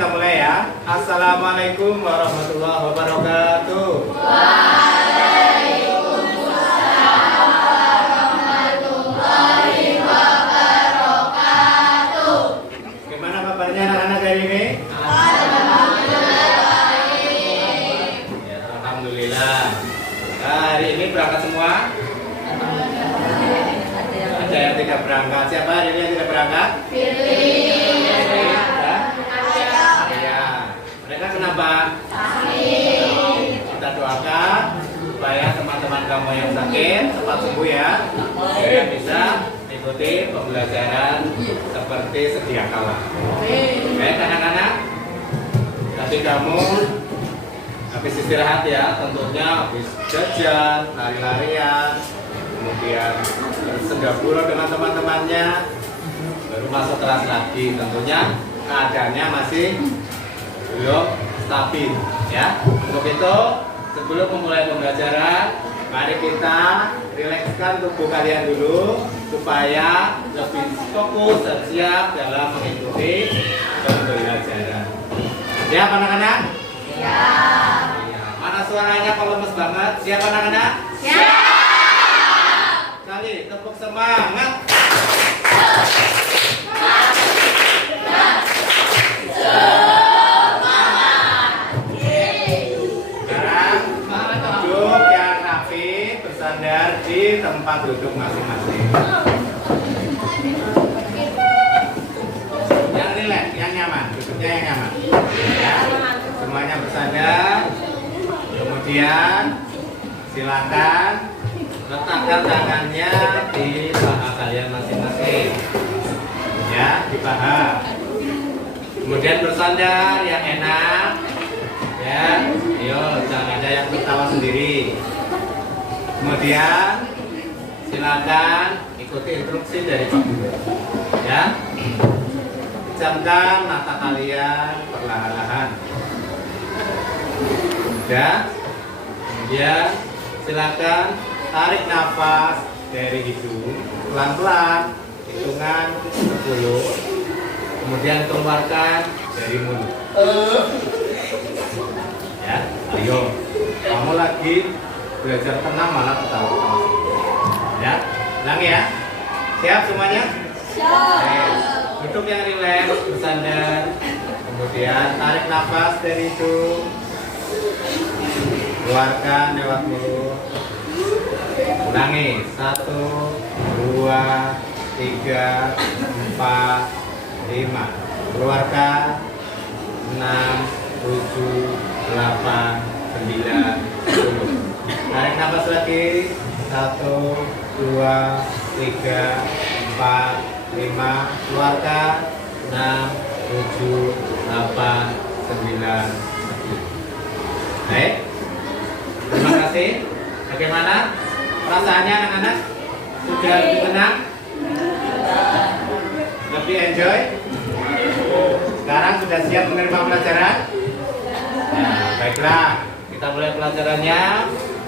kita mulai ya. Assalamualaikum warahmatullahi wabarakatuh. Waalaikumsalam warahmatullahi wabarakatuh. Gimana kabarnya anak-anak hari ini? Ya, alhamdulillah. Hari ini berangkat semua? Ada yang tidak berangkat. Siapa hari ini yang tidak berangkat? Mereka kenapa? Kita doakan supaya teman-teman kamu yang sakit cepat sembuh ya, supaya bisa ikuti pembelajaran seperti sedia kala. Baik anak-anak, tapi kamu habis istirahat ya, tentunya habis jajan, lari-larian, kemudian bersendagurau dengan teman-temannya, baru masuk kelas lagi. Tentunya keadaannya masih belum stabil ya. Untuk itu sebelum memulai pembelajaran, mari kita rilekskan tubuh kalian dulu supaya lebih fokus dan siap dalam mengikuti pembelajaran. Siap anak-anak? Siap. Mana suaranya kalau lemes banget? Siap anak-anak? Siap. Sekali tepuk semangat. Bersandar di tempat duduk masing-masing. Yang rileks, yang nyaman, duduknya yang nyaman. Ya, semuanya bersandar. Kemudian silakan letakkan tangannya di paha kalian masing-masing. Ya, di paha. Kemudian bersandar yang enak. Ya, ayo jangan ada yang tertawa sendiri. Kemudian silakan ikuti instruksi dari Pak Guru. Ya, pejamkan mata kalian perlahan-lahan. Ya, kemudian silakan tarik nafas dari hidung pelan-pelan, hitungan 10. Kemudian keluarkan dari mulut. Ya, ayo, kamu lagi belajar tenang malah ketawa-ketawa. Ya, ulangi ya. Siap semuanya? Siap. Duduk yang rileks, bersandar. Kemudian tarik nafas dari hidung, keluarkan lewat mulut. Ulangi. 1, 2, 3, 4, 5. Keluarkan. 6, 7, 8, 9, 10. Tarik nafas lagi. 1, 2, 3, 4, 5. Keluarkan. 6, 7, 8, 9, 10. Baik. Terima kasih. Bagaimana perasaannya anak-anak? Sudah lebih tenang? Lebih enjoy? Sekarang sudah siap menerima pelajaran? Nah, baiklah. Kita mulai pelajarannya.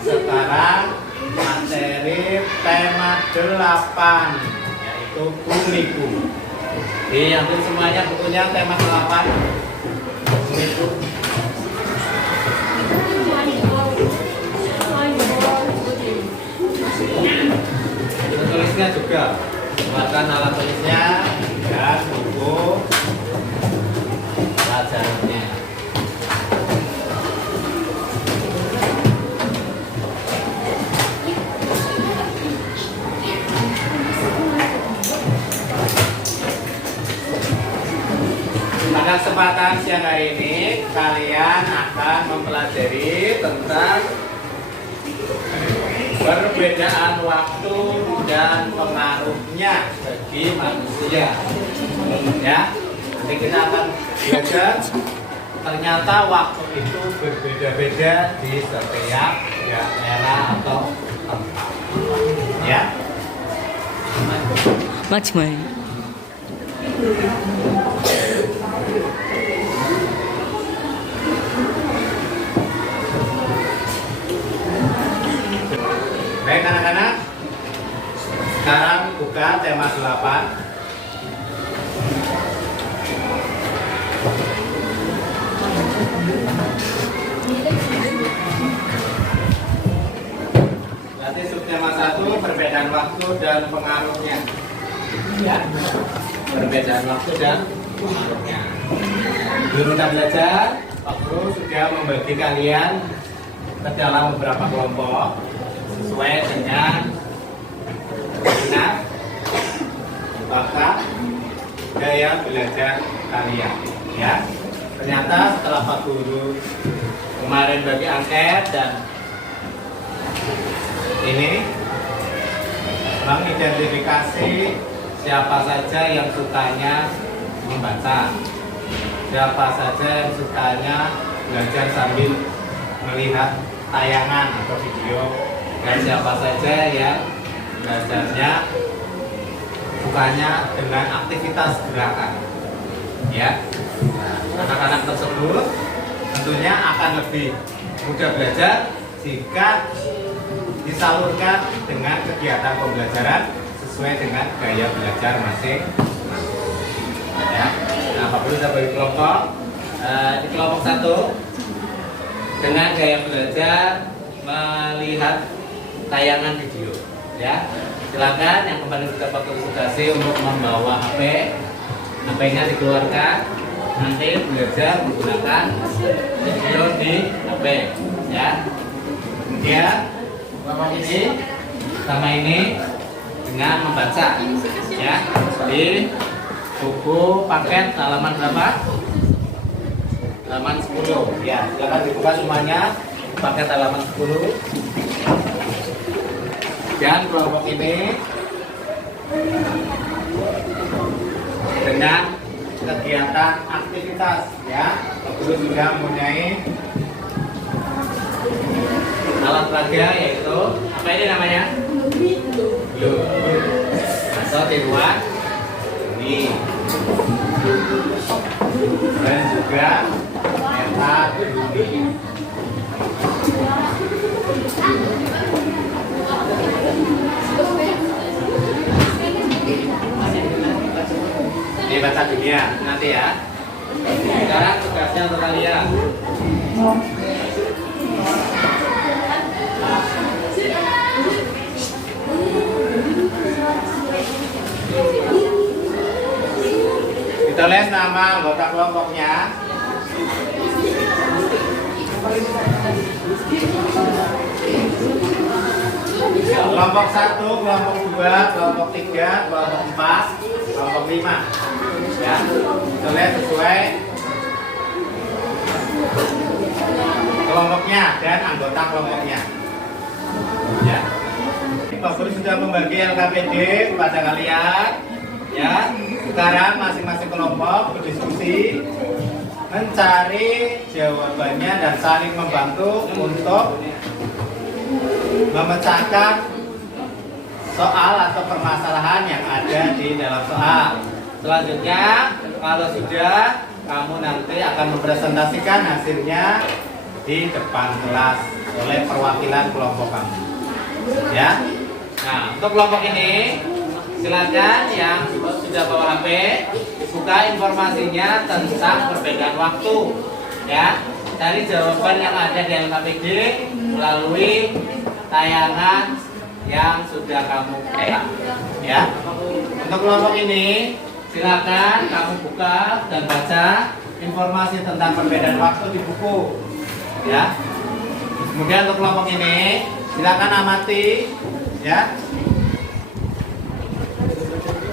Sekarang materi tema 8, yaitu bumiku. Diambil semuanya bukunya tema 8 bumiku. Tulisnya juga, buatkan alat tulisnya dan buku pelajarannya. Pada kesempatan siang hari ini kalian akan mempelajari tentang perbedaan waktu dan pengaruhnya bagi manusia. Ya, nanti kita akan belajar ternyata waktu itu berbeda-beda di setiap daerah atau tempat. Ya. Maksudnya Baik anak-anak, sekarang buka tema 8. dan pengaruhnya. Ya, perbedaan waktu dan pengaruhnya. Guru kita belajar, Pak Guru sudah membagi kalian ke dalam beberapa kelompok sesuai dengan minat, bakat, gaya belajar kalian. Ya, ternyata setelah Pak Guru kemarin bagi angket dan ini mengidentifikasi siapa saja yang sukanya membaca, siapa saja yang sukanya belajar sambil melihat tayangan atau video, dan siapa saja yang belajarnya sukanya dengan aktivitas gerakan. Ya, anak-anak tersebut tentunya akan lebih mudah belajar jika disalurkan dengan kegiatan pembelajaran sesuai dengan gaya belajar masing-masing. Ya. Nah, Pak Guru sudah bagi kelompok. Di kelompok 1 dengan gaya belajar melihat tayangan video. Ya, silakan yang kembali sudah Pak Guru kasih untuk membawa HP, HP-nya dikeluarkan, nanti belajar menggunakan video di HP. Ya, kemudian kelompok ini sama ini dengan membaca, ya, di buku paket halaman berapa? Halaman 10. Ya, silakan dibuka semuanya paket halaman 10. Dan kelompok ini dengan kegiatan aktivitas, ya, Guru sudah mempunyai alat peraga yaitu apa ini namanya? Blue. Atau tiruan ini. Dan juga peta bumi. Ini baca dunia nanti ya. Sekarang tugasnya untuk kalian. Ditulis nama anggota kelompoknya. Kelompok 1, kelompok 2, kelompok 3, kelompok 4, kelompok 5. Ya, ditulis sesuai kelompoknya dan anggota kelompoknya. Ya. Pak Guru sudah membagi LKPD kepada kalian. Ya, sekarang masing-masing kelompok berdiskusi mencari jawabannya dan saling membantu untuk memecahkan soal atau permasalahan yang ada di dalam soal. Selanjutnya, kalau sudah, kamu nanti akan mempresentasikan hasilnya di depan kelas oleh perwakilan kelompok kamu. Ya. Nah, untuk kelompok ini silakan yang sudah bawa HP buka informasinya tentang perbedaan waktu. Ya, cari jawaban yang ada di LKPD melalui tayangan yang sudah kamu buka. Ya, untuk kelompok ini silakan kamu buka dan baca informasi tentang perbedaan waktu di buku. Ya, kemudian untuk kelompok ini silakan amati. Ya,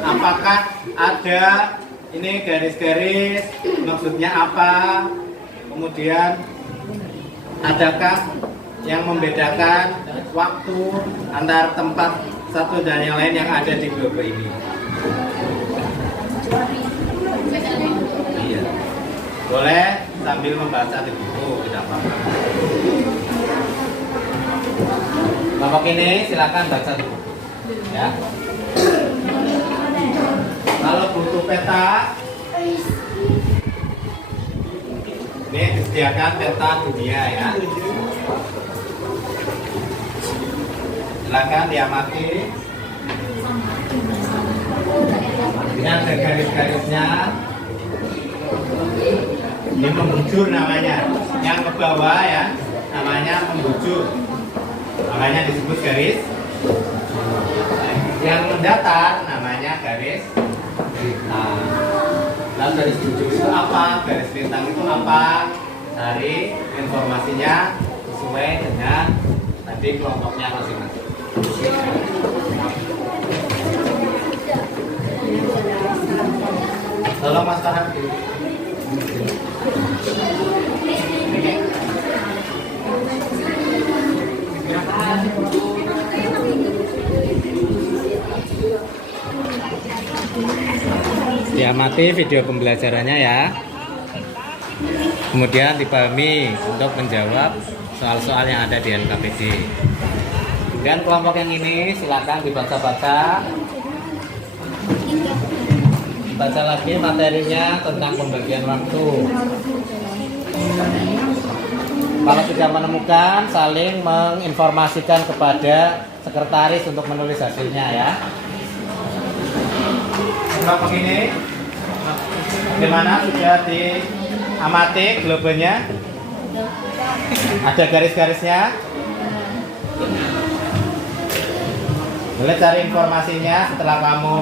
apakah ada ini garis-garis, maksudnya apa? Kemudian adakah yang membedakan waktu antar tempat satu dan yang lain yang ada di globe ini? Iya. Boleh sambil membaca di buku, tidak apa-apa. Kelompok ini silakan baca di buku. Ya. Kalau butuh peta, ini disediakan peta dunia ya. Silakan diamati. Ini ada garis-garisnya. Ini membujur namanya. Yang ke bawah ya, namanya membujur. Makanya disebut garis. Yang mendatar namanya garis bintang. Lalu garis tujuh itu apa? Garis bintang itu apa? Cari informasinya sesuai dengan tadi kelompoknya masing-masing. Tolong Mas Farhan dulu. Diamati video pembelajarannya ya. Kemudian dipahami untuk menjawab soal-soal yang ada di NKPD. Dan kelompok yang ini silakan dibaca-baca. Baca lagi materinya tentang pembagian waktu. Kalau sudah menemukan, saling menginformasikan kepada sekretaris untuk menulis hasilnya ya. Kelompok ini bagaimana, sudah diamati globenya? Ada garis-garisnya? Boleh cari informasinya setelah kamu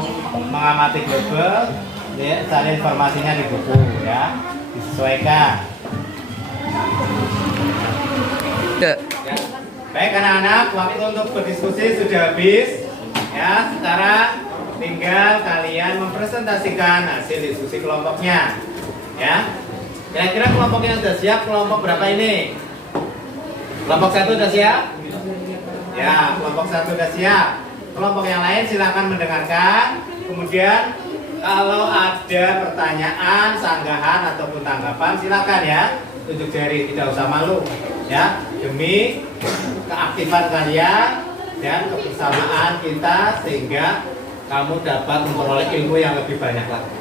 mengamati global, ya, cari informasinya di buku ya, disesuaikan. Ya. Baik anak-anak, waktu untuk berdiskusi sudah habis. Ya, sekarang tinggal kalian mempresentasikan hasil diskusi kelompoknya. Ya, kira-kira kelompok yang sudah siap kelompok berapa ini? Kelompok 1 sudah siap? Ya, kelompok 1 sudah siap. Kelompok yang lain silakan mendengarkan. Kemudian kalau ada pertanyaan, sanggahan ataupun tanggapan silakan ya. Tunjuk jari, tidak usah malu ya. Demi keaktifan kalian dan kebersamaan kita sehingga kamu dapat memperoleh ilmu yang lebih banyak lagi.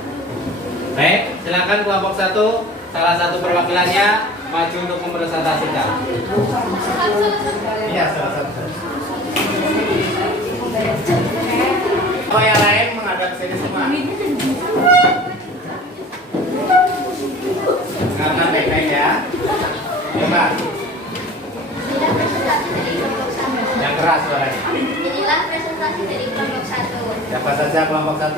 Baik, silakan kelompok 1, salah satu perwakilannya maju untuk mempresentasikan. Iya, salah satu. Oh, yang lain menghadap ke sini semua. Karena baik-baik ya. Coba. Inilah presentasi dari kelompok 1. Yang keras suaranya. Inilah presentasi dari kelompok 1. Siapa saja kelompok 1?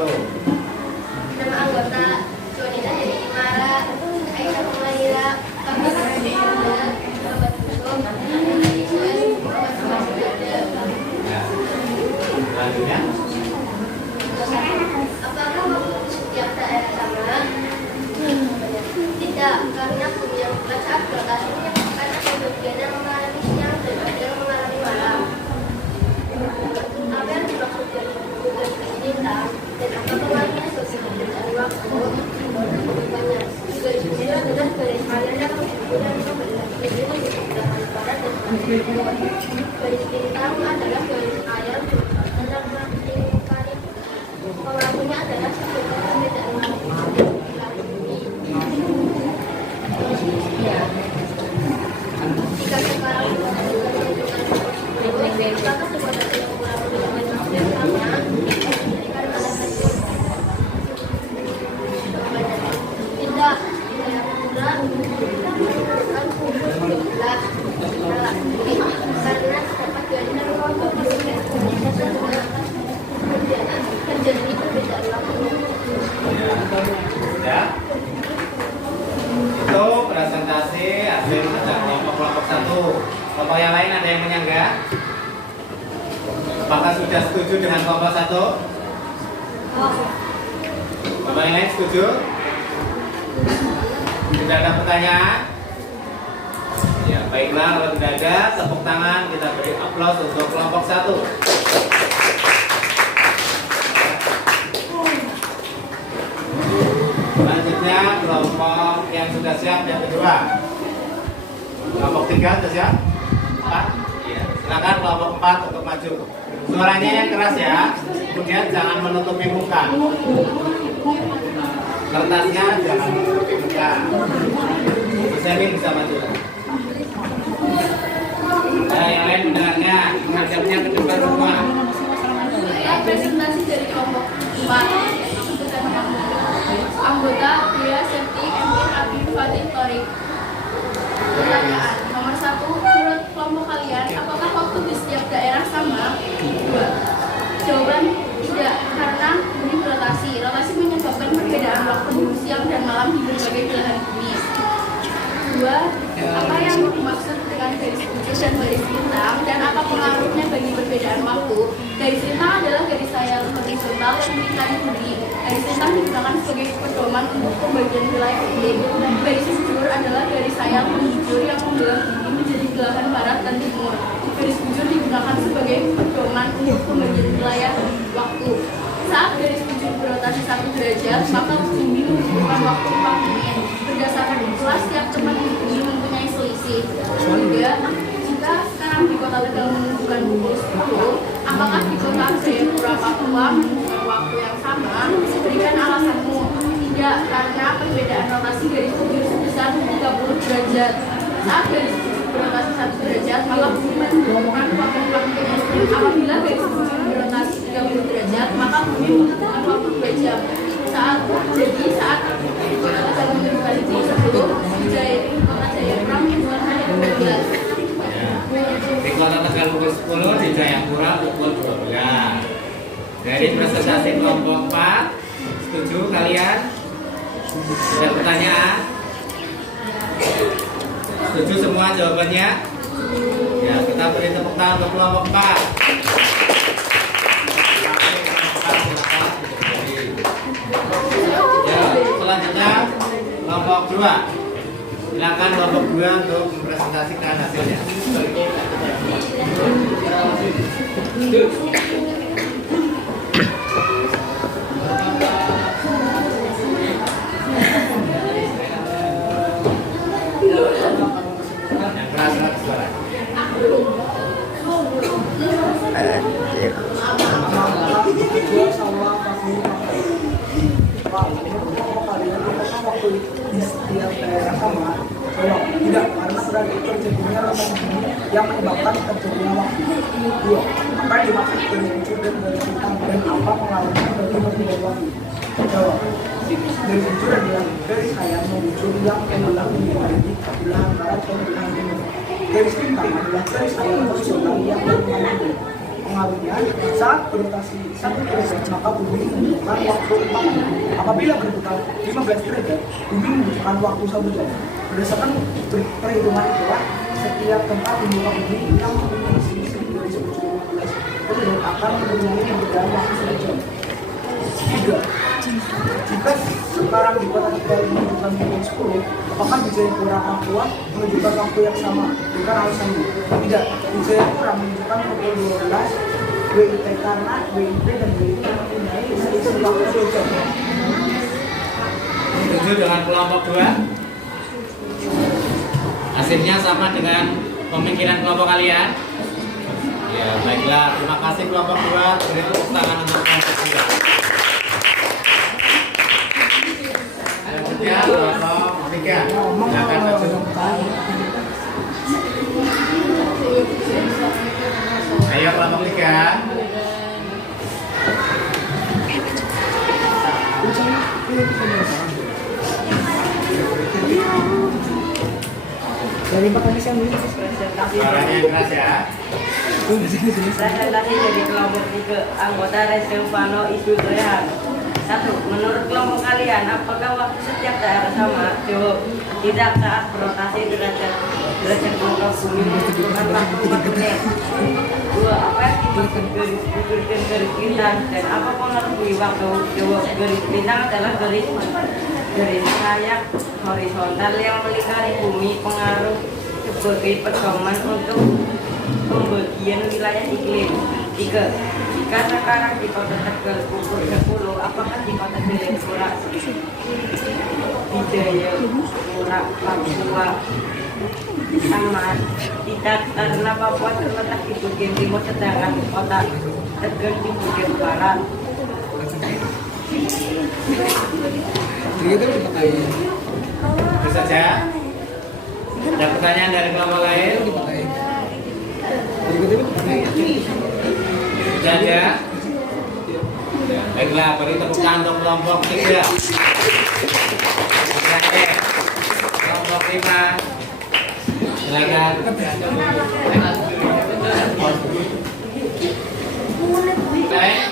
Nama anggota Jonita dari Imara, Aisyah Pemaira, Kami dari Yuda, Bapak Kusum, dari Sues, Bapak Sumasudada. Ya. Selanjutnya. Apakah waktu di setiap daerah sama? Tidak, karena punya bukan saat berkasnya, karena sebagiannya mengalami siang dan ada yang mengalami malam. Apa yang dimaksud dari tugas bintang dan apa pengaruhnya sebagai perbedaan waktu? Banyak. Garis besar adalah garis harian yang menghubungkan dan membelah ini menjadi belahan barat dan timur. Garis bintang adalah garis harian berkaitan dengan lingkungan. Pengaruhnya adalah sebagai perbedaan waktu. Jika sekarang apakah sebenarnya yang mengalami dengan waktu yang sama? Tidak, tidak kurang bukan pukul 12 karena terdapat jaringan kelompok terjadi perbedaan waktu. Ya. Itu presentasi hasil kerja kelompok 1. Kelompok yang lain ada yang menyanggah? Apakah sudah setuju dengan kelompok 1? Kelompok yang lain setuju? Tidak ada pertanyaan? Ya, baiklah, kalau tidak ada, tepuk tangan, kita beri aplaus untuk kelompok 1. Selanjutnya kelompok yang sudah siap yang kedua. Kelompok 3 sudah siap? 4? Iya. Silakan kelompok 4 untuk maju. Suaranya yang keras ya. Kemudian jangan menutupi muka. Kertasnya jangan menutupi muka. Semi bisa maju. Nah, yang lain mendengarnya, menghadapnya ke depan semua. Presentasi dari kelompok 4. Anggota Bia Septi Emir Abid Fatih Torik. Pertanyaan nomor 1, menurut kelompok kalian apakah waktu di setiap daerah sama? 2. Jawaban kedua, apa yang dimaksud dengan garis bujur dan garis lintang dan apa pengaruhnya bagi perbedaan waktu? Garis lintang adalah garis sayang horizontal yang melingkari bumi. Garis lintang digunakan sebagai pedoman untuk pembagian wilayah iklim. Garis bujur adalah garis sayang bujur yang membelah bumi menjadi belahan barat dan timur. Garis bujur digunakan sebagai pedoman untuk pembagian wilayah waktu. Saat garis bujur berotasi 1 derajat, maka bumi membutuhkan waktu 4 menit. Berdasarkan itulah setiap teman di bumi mempunyai selisih. Juga, jika sekarang di kota Tegal menunjukkan pukul 10, apakah di kota Jayapura Papua menunjukkan waktu yang sama? Berikan alasanmu. Tidak, karena perbedaan rotasi garis bujur sebesar 30 derajat. Saat garis bujur berotasi 1 derajat, maka bumi membutuhkan waktu 4 menit. Apabila garis bujur berotasi 30 derajat, maka bumi membutuhkan waktu 2 jam. Saat di kota Tegal menunjukkan pukul 10, di kota Jayapura menunjukkan hanya 12. Di Kota Tegal pukul 10, di Jayapura pukul 12. Dari presentasi kelompok 4, setuju kalian? Ada pertanyaan? Setuju semua jawabannya? Ya, kita beri tepuk tangan untuk kelompok 4. Ya, selanjutnya kelompok 2. Silakan kelompok 2 untuk mempresentasikan hasilnya. Yang keras suara. Di setiap daerah sama? Jawab tidak, karena berarti terjadinya lambang bumi yang menyebabkan terjadinya waktu. 2. Apa yang dimaksud garis bujur dan garis lintang dan apa pengaruhnya bagi perbedaan waktu? Jawab. Garis bujur adalah garis sayang membujur yang membelah bumi menjadi belahan barat dan belahan timur. Garis lintang adalah garis sayang horizontal yang membelah bumi. Pengaruhnya, saat berotasi 1 derajat, maka bumi membutuhkan waktu 4 menit. Apabila berputar 15 derajat, bumi membutuhkan waktu 1 jam. Berdasarkan perhitungan itulah, setiap tempat di muka bumi yang mempunyai selisih garis bujur 15 derajat akan mempunyai perbedaan waktu 1 jam. 3. Jika sekarang di kota Tegal menunjukkan pukul 10, apakah di Jayapura Papua menunjukkan waktu yang sama? Bukan alasannya. Tidak, di Jayapura menunjukkan pukul 12 WIT karena WIT dan WIT mempunyai selisih waktu 2 jam. Setuju dengan kelompok 2? Hasilnya sama dengan pemikiran kelompok kalian? Ya, baiklah. Terima kasih kelompok 2. Beri tepuk tangan untuk kelompok 2. Ya, kelompok 3. Silakan maju. Ayo kelompok 3. Dari pakai yang ini Suaranya yang keras ya. Presentasi dari kelompok 3 anggota Reservano Isu Rehan. 1. Menurut kelompok kalian, apakah waktu setiap daerah sama? Jawab. Tidak, saat berotasi derajat muka bumi membutuhkan waktu 4 menit. 2. Apa yang dimaksud garis bujur dan garis lintang dan apa pengaruh waktu? Jawab. Garis lintang adalah garis sayang horizontal yang melingkari bumi. Pengaruh sebagai pedoman untuk pembagian wilayah iklim. 3. Jika sekarang di kota Tegal pukul 10, apakah di kota Jayapura, di Jayapura Papua sama? Tidak, karena Papua terletak di bagian timur sedangkan kota Tegal di bagian barat. Itu saja. Ada pertanyaan dari kelompok lain? Saja. Baiklah, beri tepuk tangan untuk kelompok 3. Kelompok 5. Silakan. Baik.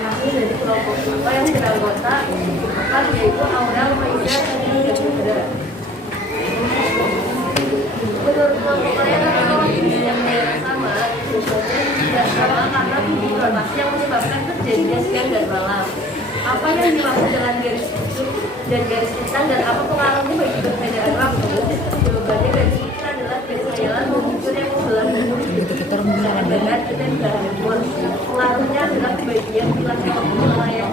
Kami dari kelompok apa yang beranggota bukan yaitu Aurel, Maida, Sani, dan Indra. Menurut kelompok kalian apakah yang sama? Tidak sama karena informasi yang menyebabkan terjadinya siang dan malam. Apa yang dimaksud dengan garis lurus dan garis bintang dan apa pengaruhnya bagi perbedaan waktu? Jawabannya garis bintang adalah garis hayalan mengukur yang membelah bumi. Sedangkan kita di belahan timur. Pengaruhnya adalah kebagian wilayah waktu wilayah.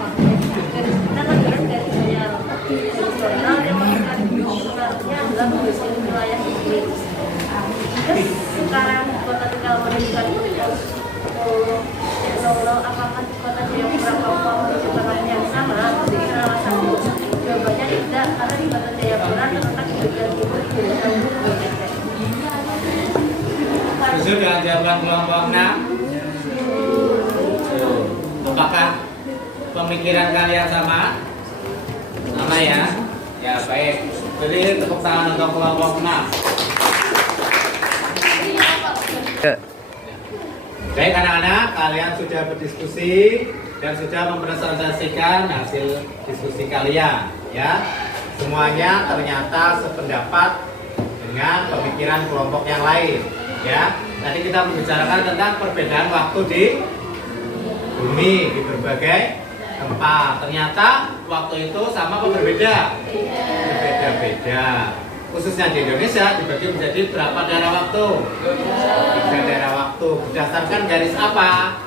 Garis bintang adalah garis hayal. Garis total yang mengikat bumi. Pengaruhnya adalah kebagian wilayah bumi. Terus sekarang kota Tegal menunjukkan apakah kota Jayapura Papua menunjukkan waktu yang sama? Jadi alasan jawabannya tidak, karena di kota Jayapura terletak di bagian timur di desa Bukit. Setuju dengan jawaban kelompok 6? Apakah pemikiran kalian sama? Sama ya? Ya baik. Beri tepuk tangan untuk kelompok 6. Baik anak-anak, kalian sudah berdiskusi dan sudah mempresentasikan hasil diskusi kalian, ya. Semuanya ternyata sependapat dengan pemikiran kelompok yang lain, ya. Tadi kita membicarakan tentang perbedaan waktu di bumi di berbagai tempat. Ternyata waktu itu sama atau berbeda? Berbeda-beda. Khususnya di Indonesia dibagi menjadi berapa daerah waktu? 3 daerah waktu. Berdasarkan garis apa?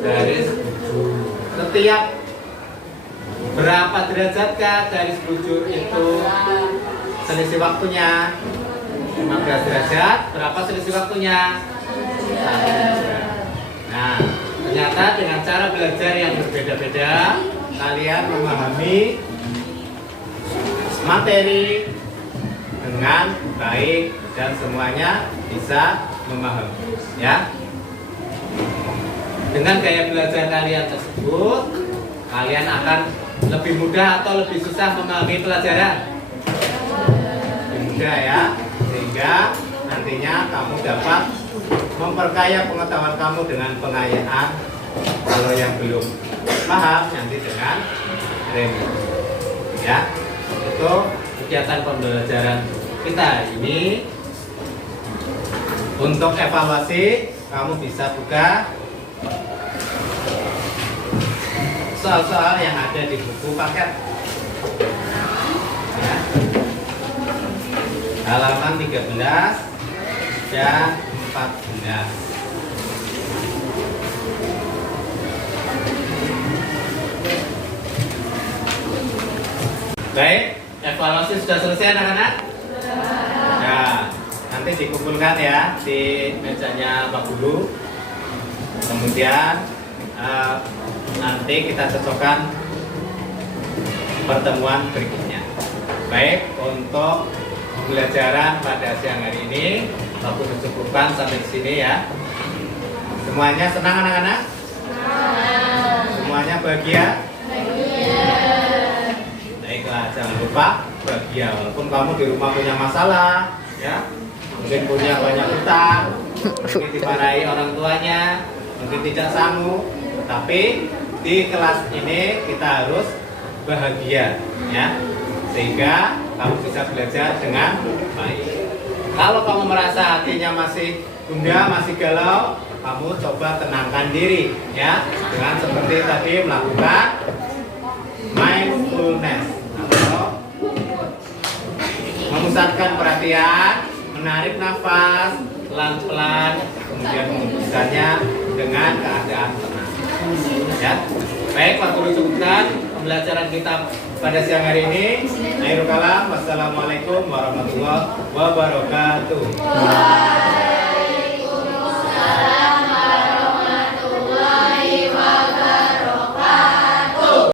Garis bujur. Setiap berapa derajat garis bujur itu selisih waktunya? 15 derajat. Berapa selisih waktunya? 1 derajat. Nah, ternyata dengan cara belajar yang berbeda-beda, kalian memahami materi dengan baik dan semuanya bisa memahami, ya. Dengan gaya belajar kalian tersebut, kalian akan lebih mudah atau lebih susah memahami pelajaran? Lebih mudah ya, sehingga nantinya kamu dapat memperkaya pengetahuan kamu dengan pengayaan. Kalau yang belum paham nanti dengan remi, ya. Itu kegiatan pembelajaran kita ini. Untuk evaluasi, kamu bisa buka soal-soal yang ada di buku paket, ya. Halaman 13 dan 14. Baik, evaluasi sudah selesai anak-anak? Nah, nanti dikumpulkan ya di mejanya Pak Guru. Kemudian nanti kita cocokkan pertemuan berikutnya. Baik, untuk pembelajaran pada siang hari ini Pak Guru cukupkan sampai di sini ya. Semuanya senang anak-anak? Semuanya bahagia? Baiklah, jangan lupa bahagia. Walaupun kamu di rumah punya masalah, ya, mungkin punya banyak utang, mungkin dimarahi orang tuanya, mungkin tidak sanggup, tapi di kelas ini kita harus bahagia, ya, sehingga kamu bisa belajar dengan baik. Kalau kamu merasa hatinya masih gundah, masih galau, kamu coba tenangkan diri, ya, dengan seperti tadi melakukan mindfulness atau memusatkan perhatian, menarik nafas pelan-pelan, kemudian menghembuskannya dengan keadaan tenang. Ya, baik, waktu cukupkan pembelajaran kita pada siang hari ini. Akhirul kalam, wassalamualaikum warahmatullahi wabarakatuh. Waalaikumsalam.